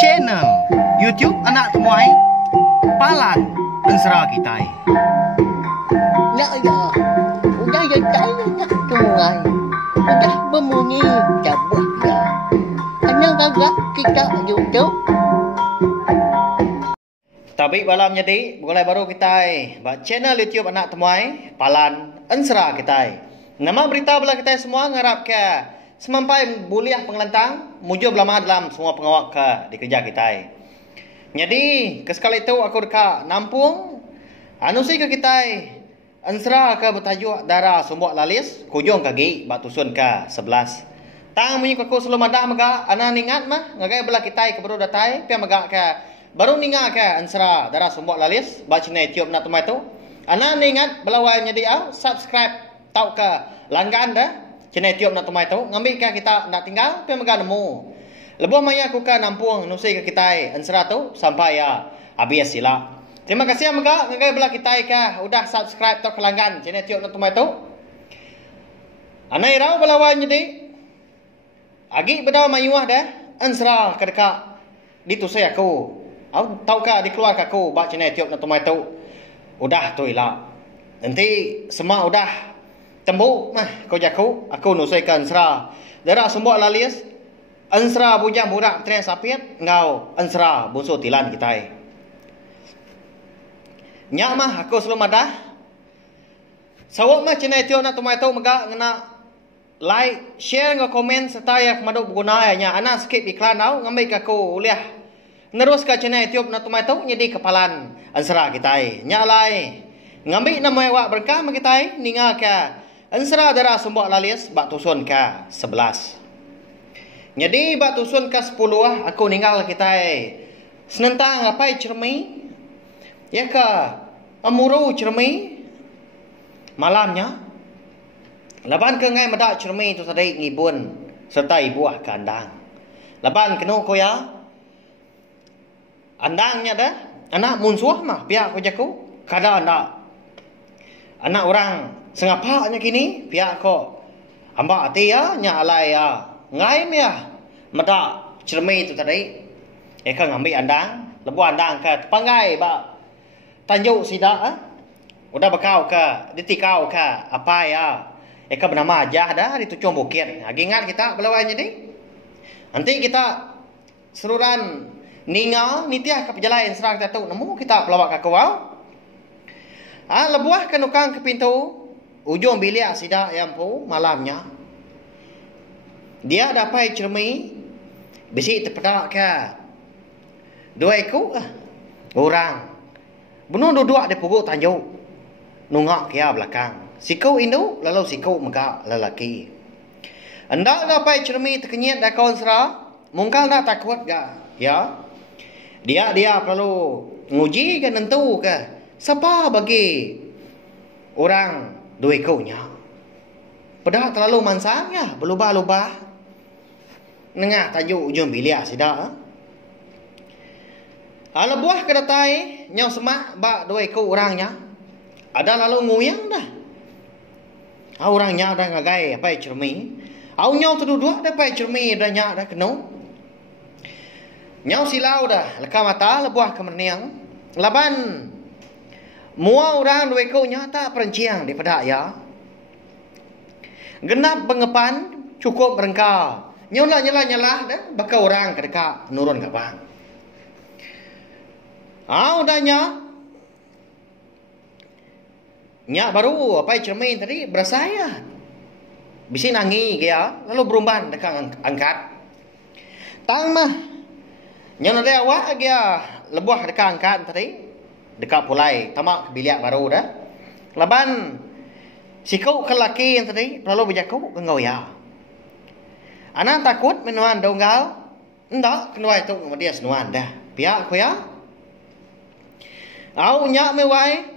channel YouTube Anak Temuai Palan Ensra Kitai. Nak ya, udah ya saya nak tungai, udah berbunyi cabut ya. Kenang agak kita YouTube. Tapi balam jadi mulai baru kita channel YouTube Anak Temuai Palan Ensra Kitai. Nama berita bela kita semua ngarap ke semampai buliah pengelantang mujo belama dalam semua pengawak ke di kerja kita. Jadi kesekali itu aku dekat nampung anu si ke kita Ensra ke bertajuk darah sumbok lalis kujung kaki batusun ke 11. Tang munyi aku selalu madah maga ana ningat mah ngagai bela kita ke baru datai pi maga ke baru ningat ke Ensra darah sumbok lalis ba channel YouTube Nak Temuai tu. Ana ningat belawan jadi subscribe tau ke langgan dah channel YouTube Nak Temuai tu ngambil ke kita nak tinggal pi maga nemu. Lebuh maya aku ke nampung nusi ke kita Ensra tu sampai habis sila. Terima kasih maga ngagai bela kita ke udah subscribe tau ke langgan channel YouTube Nak Temuai tu. Ana irau belawan jadi agi beda mayuah dah Ensra ke dekat ditusai aku. Aku tahu ke dikeluar ke aku bak channel YouTube Nak Temuai tu. Udah tu ilah. Nanti semua udah tembuk mah kau jaku aku nusai ke Ensra. Darah sumbok lalis Ensra bujang burak tren sapit ngau Ensra busu tilan kita. Nyak mah aku selalu madah. Sawak mah channel YouTube Nak Temuai tu maga ngena like, share ngau komen serta ya kemadu berguna nya. Ana skip iklan tau ngambil ke aku uliah. Nerus ke channel YouTube Nak Temuai tu jadi kepalan Ensra kita. Nya lai ngambil nama awak berkah kita ninga ke Ensra darah sumbok lalis bak tusun ke 11. Jadi bak tusun ke 10 aku ninggal kita senentang apai cermi ya ke amuru cermi malamnya laban ke ngai medak cermi tu sadai ngibun serta ibuah ke andang. Laban kenu ko ya andangnya dah anak munsuah mah pihak ko jaku kada anak orang sengapaknya kini pihak ko amba ati ya nya alai ya ngai mia medak cermi tu tadi kan ngambil andang lebu andang ke pangai ba tanjuk sida udah bakau ke ditikau ke apa ya kan bernama aja dah di tujuan bukit lagi ingat kita belawan jadi nanti kita seruran ninga nitiah ke perjalanan serang kita tu nemu kita pelawak ke kawau lebuah ke nukang ke pintu ujung bilik sida yampu malamnya dia dapat cermi bisi terpedak ke dua ekor orang bunuh dua dia pukul tanjuk nungak kia belakang sikau induk lalu sikau megak lelaki hendak dapat cermi terkenyit dah kawan Ensra mungkal dah takut ga ya dia perlu nguji ke nentu ke siapa bagi orang dua ekornya pedah terlalu mansang ya berlubah-lubah nengah tajuk ujung bilik sida buah kedatai nyau semak bak dua ekor orangnya ada lalu nguyang dah orangnya dah ngagai apa cermi au nyau tu dua dah pai cermi dah nyak dah kenu nyau silau dah leka mata lebuah kemerniang laban mua orang dua ekornya tak perenciang di pedak ya genap pengepan cukup berengkau nyala dah bakal orang ke dekat nurun ke bang udahnya nyak baru apa cermin tadi berasaya bisi nangi dia lalu berumban dekat angkat tang mah nyak ada awak dia lebuah dekat angkat tadi dekat pulai tamak bilik baru dah laban sikau ke laki yang tadi lalu berjaku ke ngau ya anak takut menuan donggal ndak kenuai tu dia senuan dah pihak aku ya au nyak mewai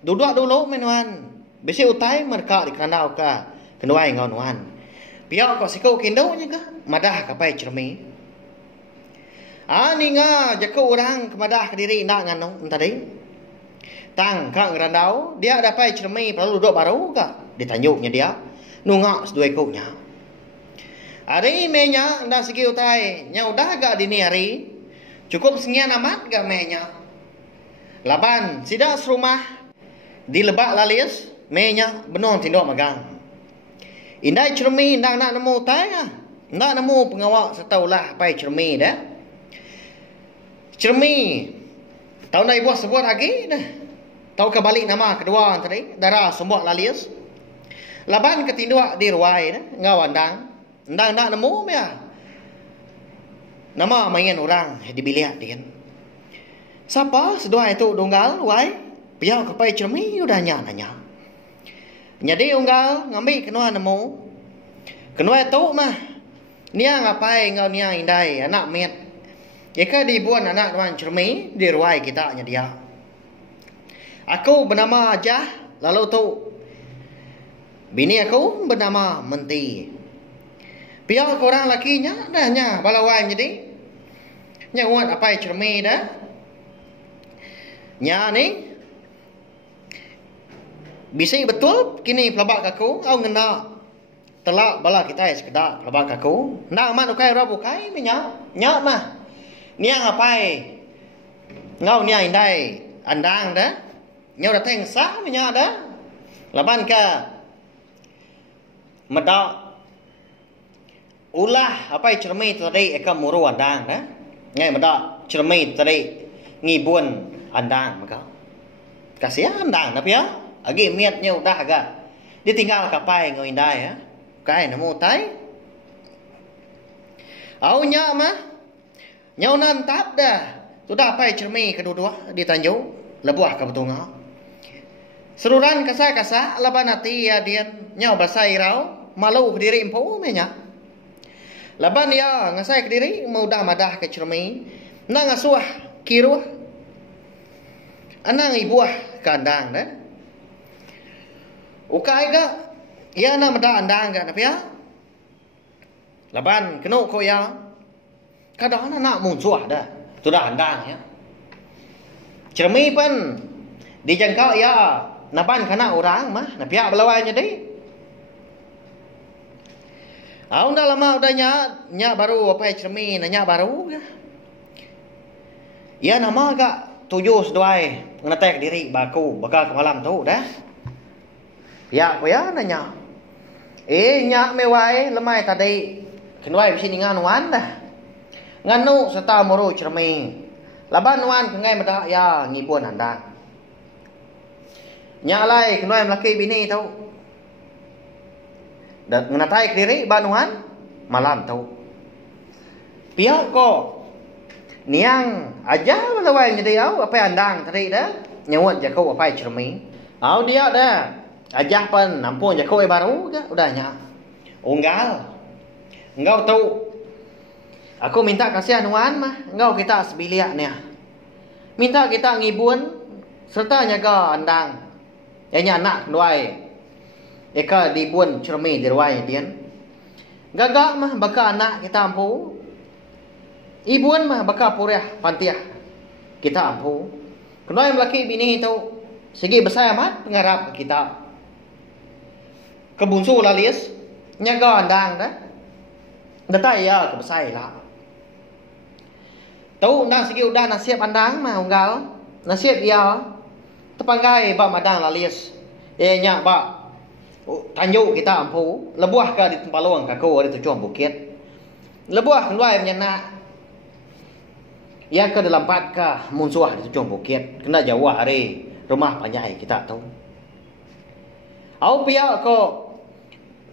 duduk dulu menuan bisi utai mereka di kandau ka kenuai ngau nuan pihak ko sikau kindo nya ka madah ka pai cermi ninga jaku orang kemadah ke diri nak nganong tadi tang kang randau dia dapat cermi perlu duduk baru ka ditanjuknya dia nungak sedua ekornya Hari menya ndak segi utai, nya udah gak dini hari. Cukup sekian amat gak menya. Laban sidak serumah di lebak lalis, menya benong tindok magang. Indai cermi ndak nak nemu utai ah. Ndak nemu pengawak setaulah pai cermi dah. Cermi tahu nak ibu sebut lagi dah. Tahu kebalik nama kedua tadi, darah sembok lalis. Laban ketinduk di ruai dah, ngawandang. Ndak nemu ya. Nama main orang di bilik dia. Siapa sedua itu donggal wai? Piau ke pai cermi udah nanya. Jadi unggal ngambil kenua nemu. Kenua itu mah. Nia ngapai ngau nia indai anak met. Jika dibuat anak tuan cermi di ruai kita nya dia. Aku bernama Ajah, lalu tu bini aku bernama Menti. Piau korang lakinya dah nya balawai jadi. Nya uat apa cermi dah. Nya ni bisa betul kini pelabak aku au ngena telak bala kita sekedar pelabak aku. Nak man ukai ra bukai nya. Nya mah. Nia ngapai? Ngau nia indai andang dah. Nya dah teng sa nya dah. Laban ka medak ulah apa cermi tadi eka muru andang dah. Ngai medak cermi tadi ngibun andang maka. Kasihan andang tapi ya. Agi miatnya udah agak. Dia tinggal kapai ngau indai ya. Kai nemu tai. Au nya mah. Nyau nantap dah. Sudah apa cermi kedua-dua di Tanjung. Lebuah ke betunga. Seruran kasa-kasa laban hati ya dia nyau basai rau. Malu ke diri empu menya. Laban ya ngasai ke diri mudah madah ke cermi. Na ngasuah kiruh. Anang ibuah kandang dah. Ukai ga ya na madah andang ga tapi ya. Laban kenu ko ya. Kadang nak muncul dah. Sudah andang ya. Cermi pun dijangkau ya. Napan kena orang mah. Napiak belawainya deh. Udah lama udah nya baru apa cermi nya baru ya. Ya nama agak 7 seduai ngetek diri baku bakal ke malam tu dah. Ya apa ya nanya. Nya mewai lemai tadi kenwai sini nganuan dah. Nganu serta muru cermi. Laban wan kengai medak ya ngibun handang. Nya lai kenwai melaki bini tu. Dan menatai diri banuan malam tu. Piak ko niang aja melawai jadi au apa andang tadi dah. Nyawat jakau apa cermi. Au dia dah. Ajah pun nampun jakau baru ke udahnya. Unggal. Engkau tahu. Aku minta kasihan wan mah. Engkau kita sebiliak ni. Minta kita ngibun serta nyaga andang. Yang anak duai. Eka dibun cermi di ruai dia. Gagak mah baka anak kita ampu. Ibuan mah baka puriah pantiah kita ampu. Kenapa yang laki bini itu segi besar amat pengarap kita. Kebunsu lalis nyaga andang dah. Datai ya kebesar lah. Tahu undang segi udah nasib andang mah unggal. Nasib ya tepanggai ba madang lalis. Nya ba Tanjung kita ampu. Lebuah ke di tempat luang kaku ada tujuan bukit. Lebuah keluar menyana. Ya ke dalam pat ke munsuah di tujuan bukit. Kena jauh hari rumah panjai kita tahu. Au pia ko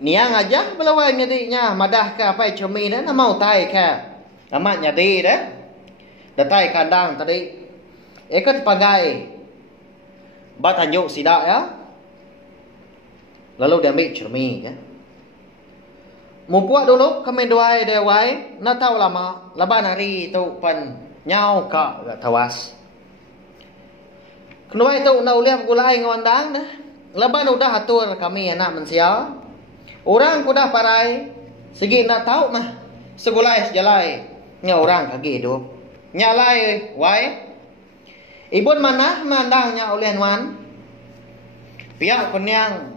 niang aja belawai nyadinya madah ke apa cermi dah na mau tai ke. Amat nyadi dah. Datai kandang tadi. Eka tepagai. Ba Tanjung sidak ya. Lalu dia ambil cermi ya. Membuat dulu kami doai dewai. Nak tahu lama. Laban hari itu pan nyau ka tawas. Kenapa itu nak uliah gulai ngawandang dah. Laban udah atur kami anak mensia. Orang kuda parai. Segi nak tahu mah. Segulai sejalai. Nya orang kaki hidup. Nyalai wai. Ibun mana mandangnya uliah wan. Pihak penyang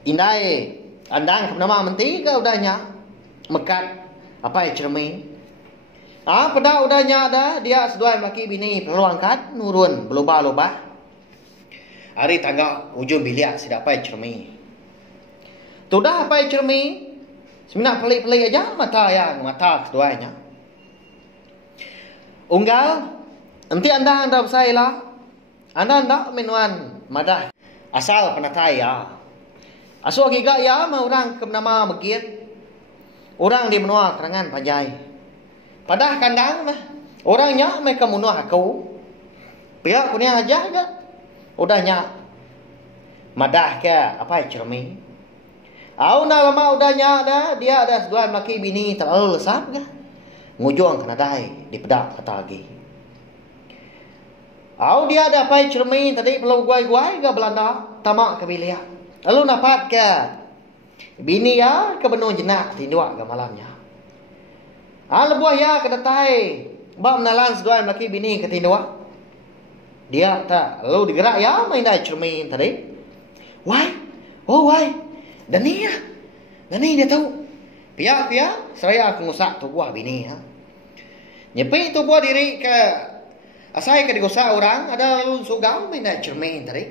indai andang nama menti ke udahnya mekat apa cermin. Pada udahnya ada dia seduai laki bini perlu angkat nurun berubah-ubah. Hari tangga ujung bilik sidak pai cermin. Tudah pai cermin. Sebenarnya pelik-pelik aja mata seduainya. Unggal nanti anda besai lah. Anda minuan madah asal penatai ya. Asal giga ya mah orang ke nama megit. Orang di menua kerangan pajai. Padah kandang mah orangnya mereka menua aku. Pihak punya aja ke. Udahnya madah ke apa cermin. Nak lama udahnya ada dia ada dua laki bini terlalu lesap ke. Ngujung kena dai di pedak kata lagi. Dia ada apa cermin tadi perlu guai-guai ke Belanda tamak ke bilik. Lalu dapat ke bini ya ke benung jenak tinduk ke malamnya. Lebuah ya ke datai. Bak menalan sedua laki bini ke tinduk. Dia tak lalu digerak ya main dah cermin tadi. Wai. Dan ni ya. Dan ni dia tahu. Pihak seraya aku ngusak tu buah bini ya. Nyepi tu buah diri ke asai ke digosak orang ada lalu sugam main dah cermin tadi.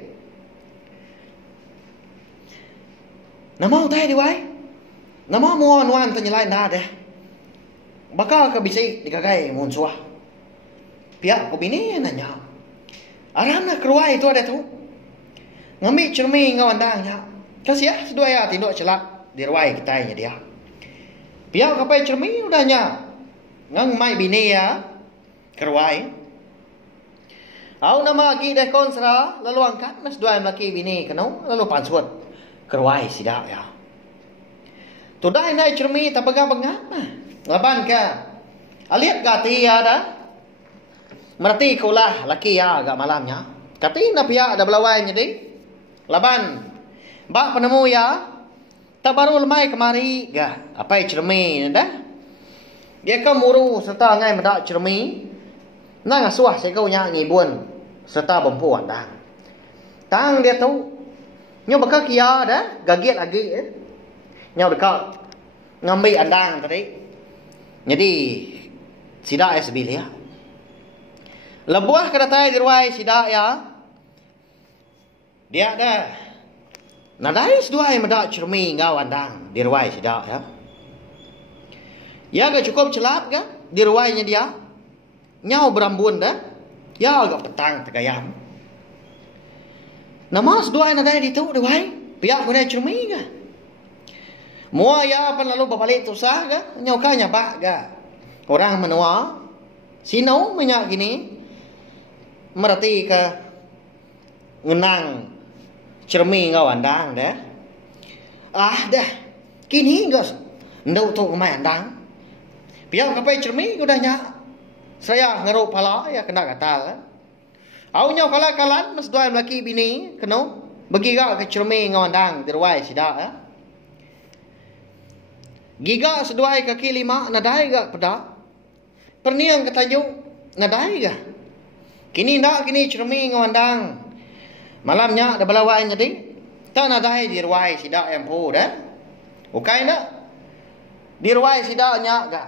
Nama utai di wai. Nama muan penyelain dah deh. Bakal ke bisik dikagai munsuah. Pihak ku bini nanya. Aram nak keluar itu ada tu. Ngambil cermin ngawandangnya. Kasih ya sedua ya tinduk celak di ruai kitanya dia. Pihak kapai cermin udahnya. Ngang mai bini ya keruai. Nama lagi deh konsra lalu angkat mas dua laki bini kenau lalu pansut. Keruai sidak ya. Tudai naik cermin tak pegang-pegang. Laban ke. Aliat gati ya dah. Merti kulah laki ya agak malamnya. Kati na pihak ada belawai jadi. Laban. Bak penemu ya. Tak baru lemai kemari. Gak. Apa cermin dah. Dia kan muru serta ngai medak cermin. Nang asuah sekau nya ngibun. Serta perempuan dah. Tang dia tahu. Nyo bakal kia dah, gagiat lagi Nyo dekat ngambil andang tadi. Jadi sidak SB ya. Lebuah kedatai di ruai sidak ya. Dia dah nadai seduai medak cermin ngau andang di ruai sidak ya. Ya gak cukup celap ke di ruainya dia. Nyau berambun dah. Ya agak petang tegayam. Nama seduai nadai di tu ruai. Pihak guna cermin ke. Mua ya apa lalu berbalik tu sah ke. Nyokanya pak ke. Orang menua. Sinau minyak gini. Merati ke. Ngenang. Cermin kau andang dah. Dah. Kini enggak. Ndau tu kemai andang. Pihak kapai cermin udah nyak. Saya ngeruk pala ya kena kata ke. Nyau kalan-kalan mas dua laki bini kena bagi gak ke cermin ngawandang di ruai sidak ya. Giga seduai kaki lima nadai gak pedak. Perniang ketajuk nadai gak. Kini ndak kini cermin ngawandang. Malamnya ada belawai jadi. Tak nadai di ruai sidak yang pu dah. Bukai ndak. Di ruai sidaknya gak.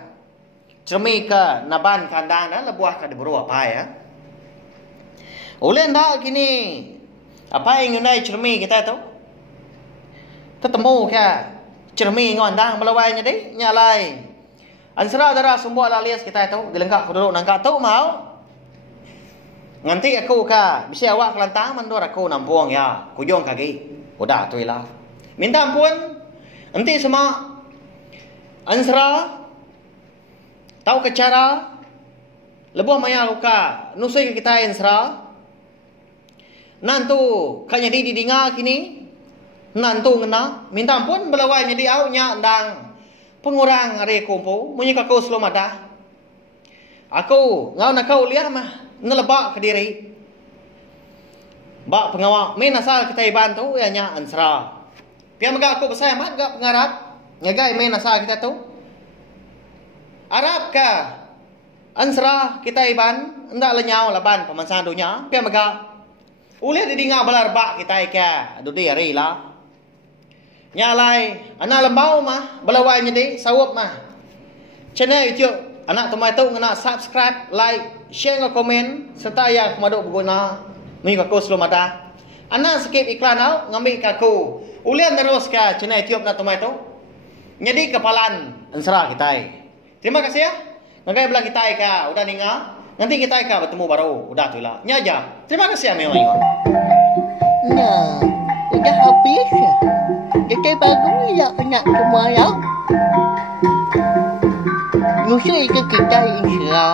Cermin ke naban kandang dah lebuah ke diburu apa ya. Oleh ndak kini apa yang ngunai cermin kita tu? Ketemu ke cermin ngandang melawainya deh nyalai. Ansara darah semua alias kita tu dilengkap dulu nangka tu mau. Nanti aku ka bisa awak kelantang mandor aku nampung ya. Kujung kaki. Udah tu lah. Minta ampun. Nanti semua ansara tahu ke cara lebuh maya luka nusai ke kita ansara. Nantu kanya di dinga kini nantu ngena minta ampun belawai jadi aunya ndang pengurang are kompo munyi kakau selomada aku ngau nak kau lihat mah nelebak ke diri bak pengawak main asal kita iban tu ya nya ansra pia maga aku besar amat gak pengarap nyagai main asal kita tu Arab ka ansra kita iban ndak lenyau laban pemansan dunia pia maga Uli di dinga balar bak kita ika adu di hari lah. Nyalai anak lembau mah belawai jadi sawap mah. Channel YouTube anak temai tu ngena subscribe, like, share ngau komen serta yang kemaduk berguna mi kaku sebelum ada. Anak skip iklan au ngambil kaku. Ulian terus ke channel YouTube anak temai tu. Jadi kepalan ansara kita. Terima kasih ya. Ngagai belah kita ka udah ningal. Nanti kita ka bertemu baru. Udah tu lah. Nya aja. Terima kasih ya memang. Nah, udah habis. Jadi bagus ya anak semua ya. Musuh itu kita insya